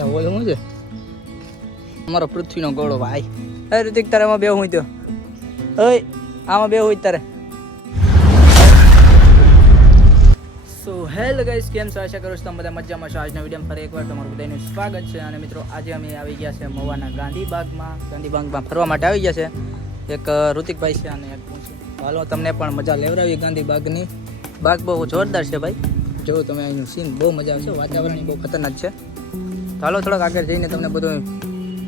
ઓલો શું છે? અમારો પૃથ્વીનો ગોળો ભાઈ. અરે ઋતિક તારે આમાં બે હું તો ઓય આમાં બે હોય તારે. સો હેલો ગાઈસ, કેમ છો? આશા કરું છું તમે બધા મજામાં છો. આજના વિડીયોમાં ફરી એકવાર તમારું બધાનું સ્વાગત છે. અને મિત્રો આજે અમે આવી ગયા છે મવાના ગાંધીબાગમાં ફરવા માટે આવી ગયા છે. એક ઋતિકભાઈ છે અને એક હું છું. હાલો તમને પણ મજા લેવડાવી ગાંધીબાગની. બાગ બહુ જોરદાર છે ભાઈ, જો તમે અહીંનું સીન બહુ મજા આવશે. વાતાવરણ બહુ ખતરનાક છે. ચાલો થોડોક આગળ જઈને તમને બધું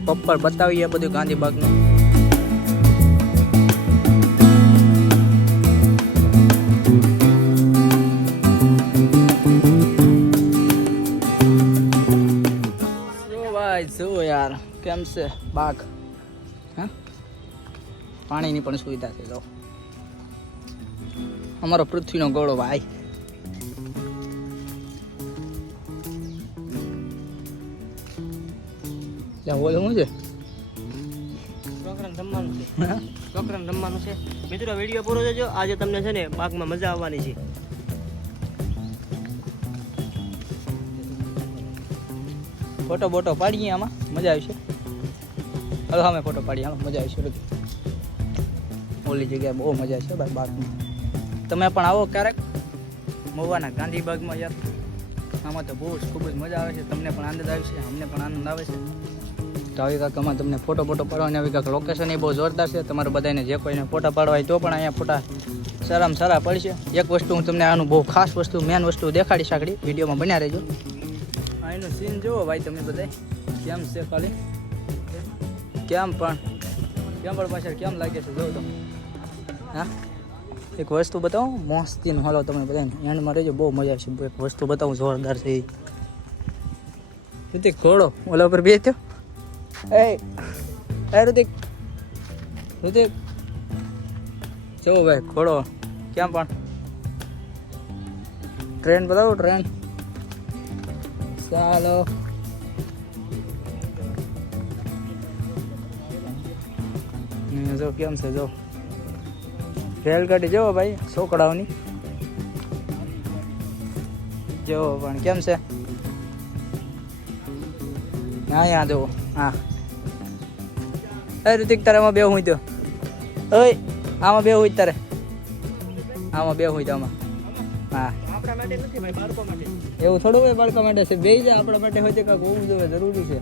પ્રોપર બતાવીએ બધું ગાંધીબાગનું. જો યાર કેમ છે બાગ, હા પાણીની પણ સુવિધા છે. જો અમારો પૃથ્વીનો ગોળો ભાઈ. ઓલું શું છે? છોકરાને રમવાનું છે. મિત્રો વિડીયો પૂરો જોજો. આજે તમને છે ને બાગમાં મજા આવવાની છે. ફોટો બોટો પાડીએ, આમાં મજા આવશે. હવે અમે ફોટો પાડીએ, આમાં મજા આવશે. ઓલી જગ્યાએ બહુ મજા છે ભાઈ બાગમાં. તમે પણ આવો ક્યારેક મવાના ગાંધીબાગમાં યાર. આમાં તો બહુ ખૂબ જ મજા આવે છે. તમને પણ આનંદ આવે છે, અમને પણ આનંદ આવે છે. તો આવી કાંક આમાં તમને ફોટો પાડવાની આવી કાંક લોકેશન એ બહુ જોરદાર છે. તમારે બધાને જે કોઈને ફોટા પાડવા હોય તો પણ અહીંયા ફોટા સારામાં સારા પડશે. એક વસ્તુ હું તમને આનું બહુ ખાસ વસ્તુ મેન વસ્તુ દેખાડીશ આગળ વિડીયોમાં બન્યા રહેજો. અહીંનું સીન જુઓ ભાઈ તમે બધા કેમ છે, ખાલી કેમ પણ પાછળ કેમ લાગે છે જોઉં તો. હા એક વસ્તુ બતાવું મસ્તીનું, હાલો તમને બધાને એન્ડમાં રહેજો, બહુ મજા આવશે. એક વસ્તુ બતાવું જોરદાર છે. ઋતિક ઘોડો ઓલા ઉપર બેસ્યો. એ ઋતિક જો ભાઈ ઘોડો કેમ પણ. ટ્રેન બતાવો ટ્રેન. ચાલો જો કેમ છે, જો રેલગાડી જુઓ ભાઈ છોકરાઓની જુઓ પણ કેમ છે. અહીંયા જુઓ. હા ઋતિક તારે આમાં બે હું તો ઓય આમાં બે હોય તારે આમાં બે હોય તો આમાં. હા આપણા માટે નથી ભાઈ, બાળકો માટે. એવું થોડું હોય બાળકો માટે છે. બે જ આપણા માટે હોય તો કાંઈક હોવું જોઈએ, જરૂરી છે.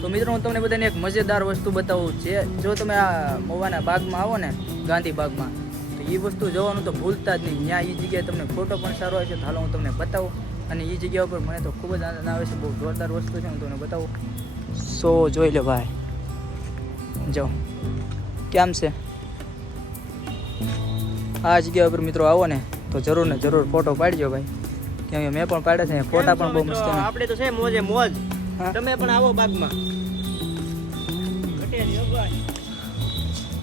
તો મિત્રો હું તમને બધાને એક મજેદાર વસ્તુ બતાવું છે. જો તમે આ મવાના બાગમાં આવો ને ગાંધીબાગમાં, તો એ વસ્તુ જોવાનું તો ભૂલતા જ નહીં. ત્યાં એ જગ્યાએ તમને ફોટો પણ સારો આવે છે. હાલો હું તમને બતાવું. અને એ જગ્યા ઉપર મને તો ખૂબ જ આનંદ આવે છે. બહુ જોરદાર વસ્તુ છે, હું તમને બતાવું. સો જોઈ લો ભાઈ, જો કેમ છે. આ જગ્યા ઉપર મિત્રો આવો ને તો જરૂર ને જરૂર ફોટો પાડજો ભાઈ, કેમ કે મેં પણ પાડ્યા છે. ફોટા પણ બહુ મસ્ત છે. આપણે તો છે મોજે મોજ. તમે પણ આવો બાગમાં.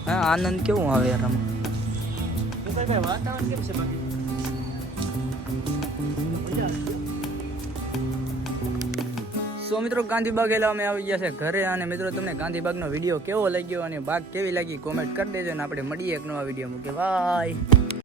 હા આનંદ કેવું આવે યાર આમાં. વાતાવરણ કેમ છે બાકી? સો મિત્રો ગાંધીબાગ એલા અમે આવી ગયા છે ઘરે. અને મિત્રો તમને ગાંધીબાગનો વિડીયો કેવો લાગ્યો અને બાગ કેવી લાગી કોમેન્ટ કરી દેજો. અને આપણે મળીએ એક નવા વિડીયો મૂકે. બાય.